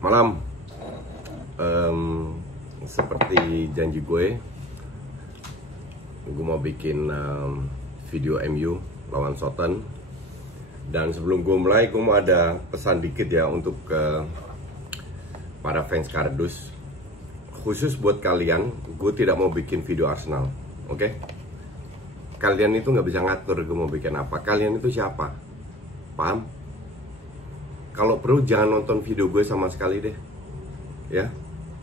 Malam. Seperti janji gue mau bikin video MU lawan Southampton. Dan sebelum gue mulai, gue mau ada pesan dikit ya untuk para fans kardus. Khusus buat kalian, gue tidak mau bikin video Arsenal, oke? Kalian itu nggak bisa ngatur gue mau bikin apa. Kalian itu siapa? Paham? Kalau perlu jangan nonton video gue sama sekali deh, ya.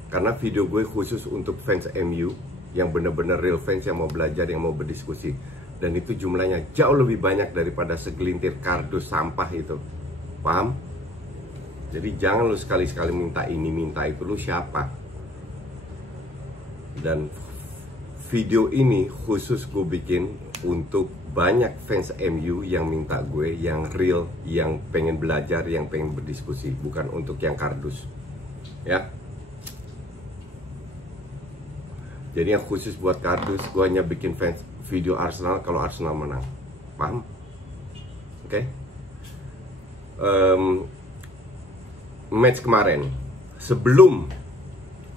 Karena video gue khusus untuk fans MU yang bener-bener real fans yang mau belajar, yang mau berdiskusi. Dan itu jumlahnya jauh lebih banyak daripada segelintir kardus sampah itu. Paham? Jadi jangan lu sekali-sekali minta ini, minta itu. Lu siapa? Dan video ini khusus gue bikin untuk banyak fans MU yang minta gue, yang real, yang pengen belajar, yang pengen berdiskusi. Bukan untuk yang kardus, ya. Jadi yang khusus buat kardus, gue hanya bikin fans video Arsenal kalau Arsenal menang. Paham? Oke? Match kemarin, sebelum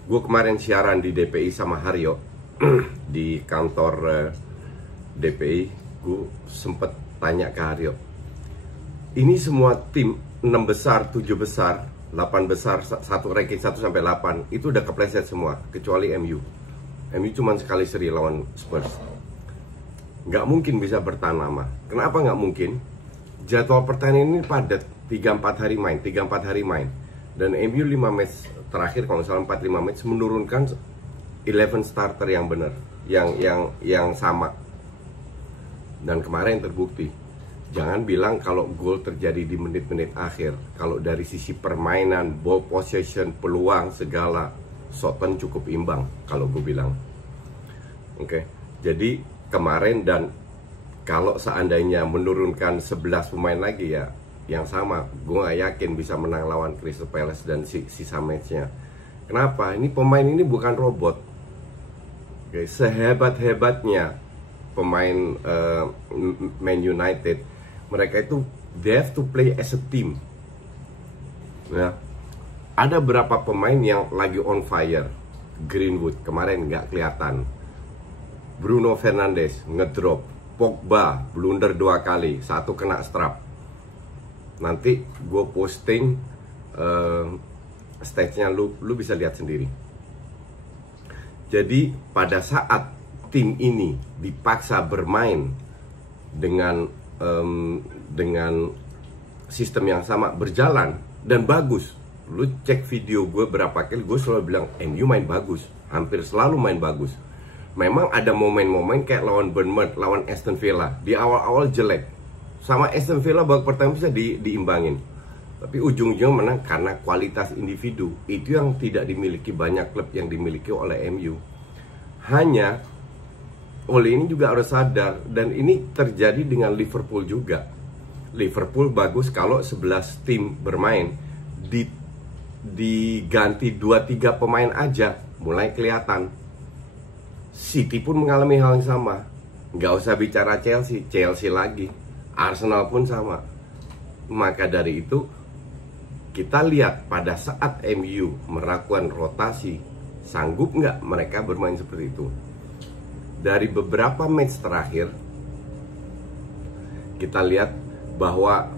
gue kemarin siaran di DPI sama Haryo di kantor DPI, gue sempet tanya ke Haryo, ini semua tim 6 besar, 7 besar, 8 besar, satu ranking 1 sampai 8 itu udah kepleset semua kecuali MU. MU cuma sekali seri lawan Spurs. Nggak mungkin bisa bertahan lama. Kenapa nggak mungkin? Jadwal pertandingan ini padat, 3-4 hari main, 3-4 hari main. Dan MU 5 match terakhir, kalau misalnya 4-5 match, menurunkan 11 starter yang benar, yang sama. Dan kemarin terbukti. Jangan bilang kalau gol terjadi di menit-menit akhir. Kalau dari sisi permainan, ball possession, peluang, segala, Southampton cukup imbang kalau gue bilang. Oke. Jadi kemarin, dan kalau seandainya menurunkan 11 pemain lagi ya yang sama, gue gak yakin bisa menang lawan Crystal Palace dan sisa matchnya. Kenapa? Ini pemain ini bukan robot. Oke, sehebat-hebatnya pemain Man United, mereka itu they have to play as a team. Nah, ada berapa pemain yang lagi on fire. Greenwood kemarin nggak kelihatan. Bruno Fernandes ngedrop. Pogba blunder 2 kali, 1 kena strap. Nanti gue posting stage-nya, lu bisa lihat sendiri. Jadi pada saat tim ini dipaksa bermain dengan sistem yang sama, berjalan dan bagus. Lu cek video gue berapa kali, gue selalu bilang MU main bagus, hampir selalu main bagus. Memang ada momen-momen kayak lawan Bournemouth, lawan Aston Villa, di awal-awal jelek. Sama Aston Villa babak pertama bisa diimbangin. Tapi ujung-ujungnya menang karena kualitas individu. Itu yang tidak dimiliki banyak klub yang dimiliki oleh MU. Hanya Ole ini juga harus sadar, dan ini terjadi dengan Liverpool juga. Liverpool bagus kalau 11 tim bermain, diganti 2-3 pemain aja mulai kelihatan. City pun mengalami hal yang sama. Nggak usah bicara Chelsea lagi, Arsenal pun sama. Maka dari itu kita lihat pada saat MU melakukan rotasi, sanggup nggak mereka bermain seperti itu. Dari beberapa match terakhir kita lihat bahwa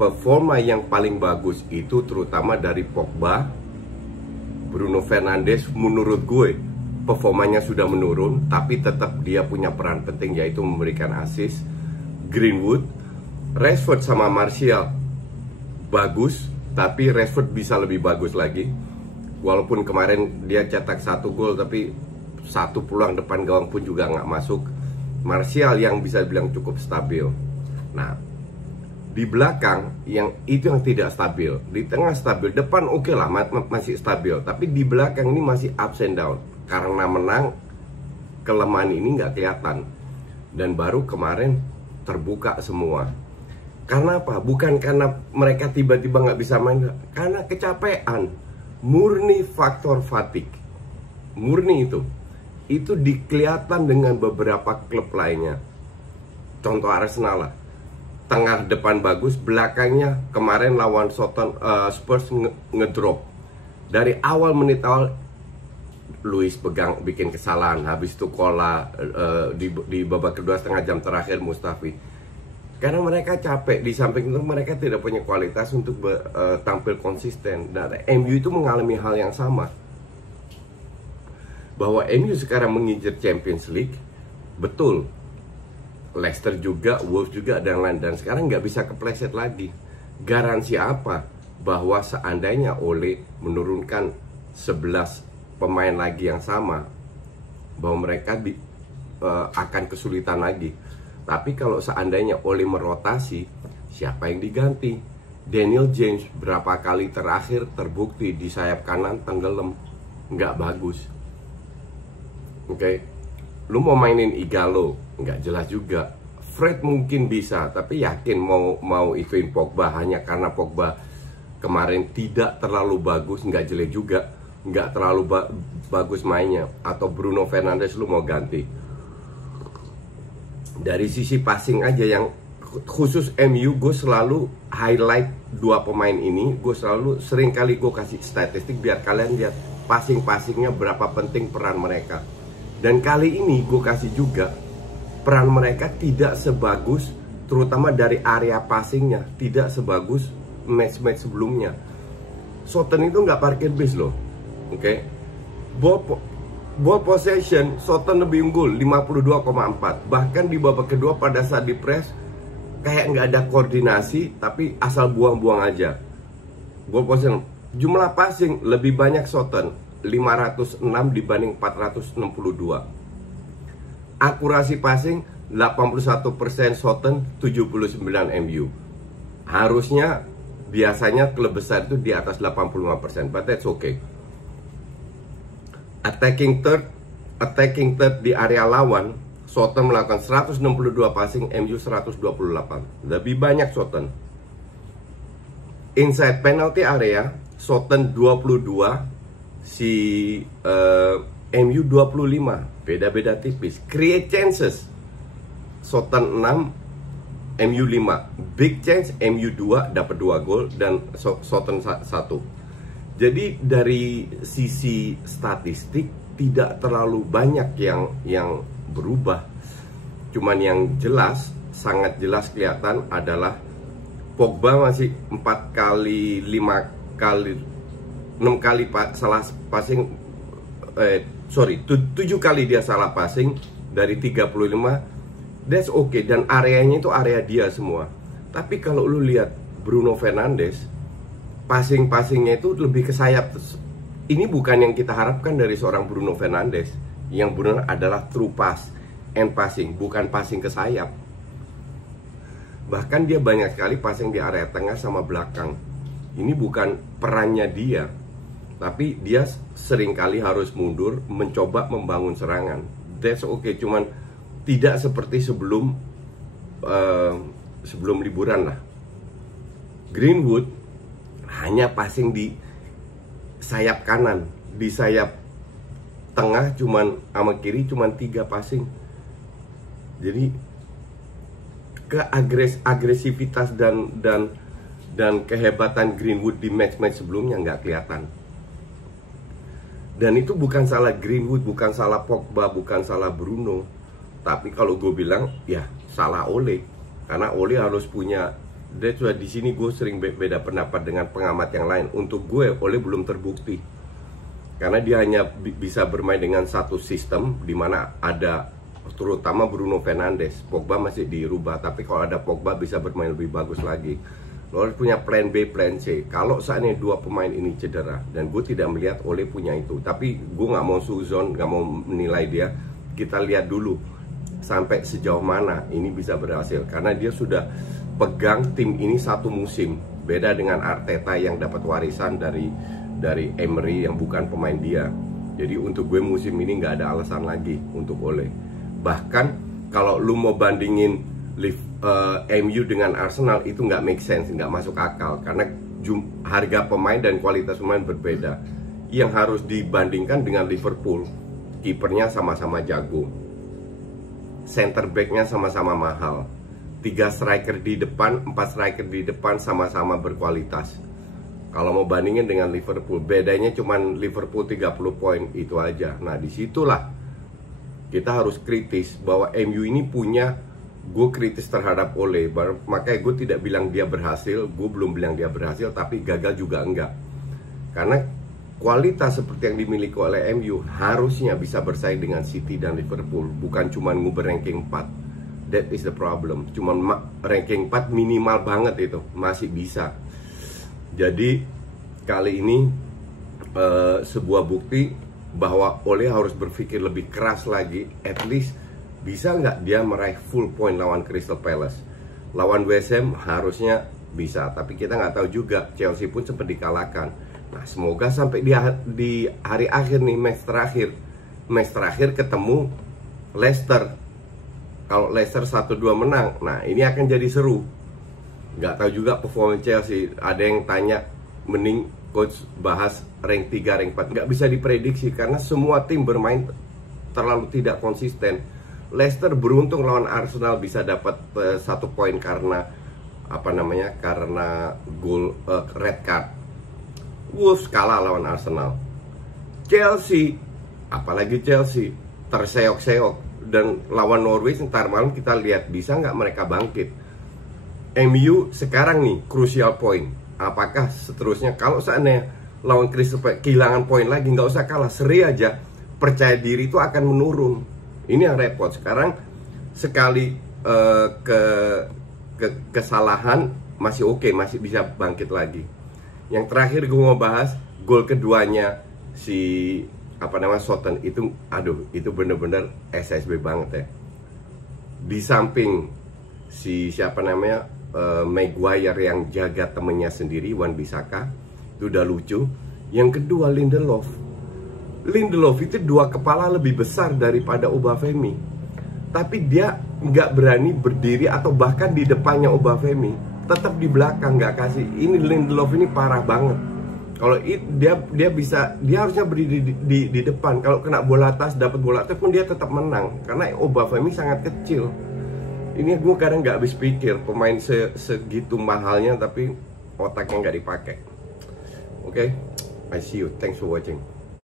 performa yang paling bagus itu terutama dari Pogba. Bruno Fernandes menurut gue performanya sudah menurun, tapi tetap dia punya peran penting, yaitu memberikan assist. Greenwood, Rashford sama Martial bagus, tapi Rashford bisa lebih bagus lagi. Walaupun kemarin dia cetak 1 gol, tapi 1 peluang depan gawang pun juga nggak masuk. Martial yang bisa bilang cukup stabil. Nah, di belakang yang tidak stabil, di tengah stabil, depan oke lah, masih stabil, tapi di belakang ini masih ups and down. Karena menang, kelemahan ini nggak kelihatan. Dan baru kemarin terbuka semua. Karena apa? Bukan karena mereka tiba-tiba nggak bisa main, karena kecapean. Murni faktor fatigue. Murni itu dikelihatan dengan beberapa klub lainnya. Contoh Arsenal lah. tengah depan bagus, belakangnya kemarin lawan Spurs ngedrop. Dari awal menit awal Luis bikin kesalahan, habis itu Kola di babak kedua setengah jam terakhir Mustafi. Karena mereka capek, di samping itu mereka tidak punya kualitas untuk tampil konsisten. Dan MU itu mengalami hal yang sama. Bahwa MU sekarang mengincar Champions League, betul. Leicester juga, Wolves juga, dan lain. Dan sekarang nggak bisa kepleset lagi. Garansi apa? Bahwa seandainya Ole menurunkan 11 pemain lagi yang sama, bahwa mereka akan kesulitan lagi. Tapi kalau seandainya Ole merotasi, siapa yang diganti? Daniel James berapa kali terakhir terbukti di sayap kanan tenggelam, nggak bagus. Oke, lu mau mainin Igalo, nggak jelas juga. Fred mungkin bisa, tapi yakin mau ituin Pogba hanya karena Pogba kemarin tidak terlalu bagus, nggak jelek juga, nggak terlalu bagus mainnya. Atau Bruno Fernandes lu mau ganti. Dari sisi passing aja yang khusus MU, gue selalu highlight dua pemain ini. Gue selalu sering kali gue kasih statistik biar kalian lihat passingnya berapa penting peran mereka. Dan kali ini gue kasih juga peran mereka tidak sebagus, terutama dari area passingnya, tidak sebagus match-match sebelumnya. Soton itu nggak parkir bis loh, oke? Ball possession, Soton lebih unggul 52,4. Bahkan di babak kedua pada saat di press kayak nggak ada koordinasi, tapi asal buang-buang aja. Ball possession, jumlah passing lebih banyak Soton 506 dibanding 462. Akurasi passing 81% Soton, 79 MU. Harusnya biasanya klub besar itu di atas 85%, but that's okay. Attacking third di area lawan, Soton melakukan 162 passing, MU 128. Lebih banyak Soton. Inside penalty area, Soton 22, MU 25. Beda-beda tipis. Create chances, Soton 6, MU 5. Big chance, MU 2, dapat 2 gol, dan Soton 1. Jadi dari sisi statistik tidak terlalu banyak yang berubah. Cuman yang jelas, sangat jelas kelihatan adalah Pogba masih 4 kali, 5 kali, 6 kali salah passing, 7 kali dia salah passing dari 35. That's okay, dan areanya itu area dia semua. Tapi kalau lu lihat Bruno Fernandes, passingnya itu lebih ke sayap. Ini bukan yang kita harapkan dari seorang Bruno Fernandes. Yang benar adalah true pass and passing, bukan passing ke sayap. Bahkan dia banyak sekali passing di area tengah sama belakang. Ini bukan perannya dia, tapi dia seringkali harus mundur mencoba membangun serangan. That's okay, cuman tidak seperti sebelum liburan lah. Greenwood hanya passing di sayap kanan, di sayap tengah cuman sama kiri cuman 3 passing. Jadi agresivitas dan kehebatan Greenwood di match-match sebelumnya nggak kelihatan. Dan itu bukan salah Greenwood, bukan salah Pogba, bukan salah Bruno. Tapi kalau gue bilang ya salah Ole, karena Ole harus punya. That's why di sini gue sering beda pendapat dengan pengamat yang lain. Untuk gue, Ole belum terbukti karena dia hanya bisa bermain dengan satu sistem di mana ada terutama Bruno Fernandes. Pogba masih dirubah, tapi kalau ada Pogba bisa bermain lebih bagus lagi. Lo harus punya plan B, plan C. Kalau seandainya dua pemain ini cedera, dan gue tidak melihat Ole punya itu, tapi gue nggak mau suzon, nggak mau menilai dia. Kita lihat dulu sampai sejauh mana ini bisa berhasil, karena dia sudah pegang tim ini satu musim. Beda dengan Arteta yang dapat warisan dari Emery yang bukan pemain dia. Jadi untuk gue musim ini nggak ada alasan lagi untuk Ole. Bahkan kalau lu mau bandingin MU dengan Arsenal, itu nggak make sense, nggak masuk akal, karena harga pemain dan kualitas pemain berbeda. Yang harus dibandingkan dengan Liverpool, kipernya sama-sama jago, center backnya sama-sama mahal, 3 striker di depan, 4 striker di depan sama-sama berkualitas. Kalau mau bandingin dengan Liverpool, bedanya cuman Liverpool 30 poin itu aja. Nah, disitulah kita harus kritis bahwa MU ini punya, gue kritis terhadap Ole. Makanya gue tidak bilang dia berhasil, gue belum bilang dia berhasil, tapi gagal juga enggak. Karena kualitas seperti yang dimiliki oleh MU harusnya bisa bersaing dengan City dan Liverpool, bukan cuman nguber ranking 4. That is the problem. Cuman ranking 4 minimal banget itu, masih bisa. Jadi kali ini sebuah bukti bahwa Ole harus berpikir lebih keras lagi. At least bisa nggak dia meraih full point lawan Crystal Palace. Lawan West Ham harusnya bisa, tapi kita nggak tahu juga. Chelsea pun sempat dikalahkan. Nah, semoga sampai di hari akhir nih, match terakhir ketemu Leicester. Kalau Leicester 1-2 menang, nah ini akan jadi seru. Nggak tahu juga performa Chelsea. Ada yang tanya, mending coach bahas rank 3, rank 4. Nggak bisa diprediksi karena semua tim bermain terlalu tidak konsisten. Leicester beruntung lawan Arsenal bisa dapat 1 poin karena karena gol red card. Wolves kalah lawan Arsenal. Chelsea, apalagi Chelsea terseok-seok, dan lawan Norwich ntar malam kita lihat bisa nggak mereka bangkit. MU sekarang nih crucial point. Apakah seterusnya kalau seandainya lawan Crystal Palace kehilangan poin lagi, nggak usah kalah, seri aja, percaya diri itu akan menurun. Ini yang repot sekarang. Sekali kesalahan masih oke, masih bisa bangkit lagi. Yang terakhir gue mau bahas gol keduanya si Southampton itu, aduh, itu bener-bener SSB banget ya. Di samping si Maguire yang jaga temennya sendiri, Wan-Bissaka, itu udah lucu. Yang kedua Lindelof itu 2 kepala lebih besar daripada Obafemi, tapi dia nggak berani berdiri atau bahkan di depannya Obafemi, tetap di belakang, nggak kasih. Ini Lindelof ini parah banget. Kalau dia harusnya berdiri di depan. Kalau kena bola atas, dapat bola atas pun dia tetap menang karena Obafemi sangat kecil. Ini gue kadang nggak habis pikir, pemain segitu mahalnya tapi otaknya nggak dipakai. Oke, I see you. Thanks for watching.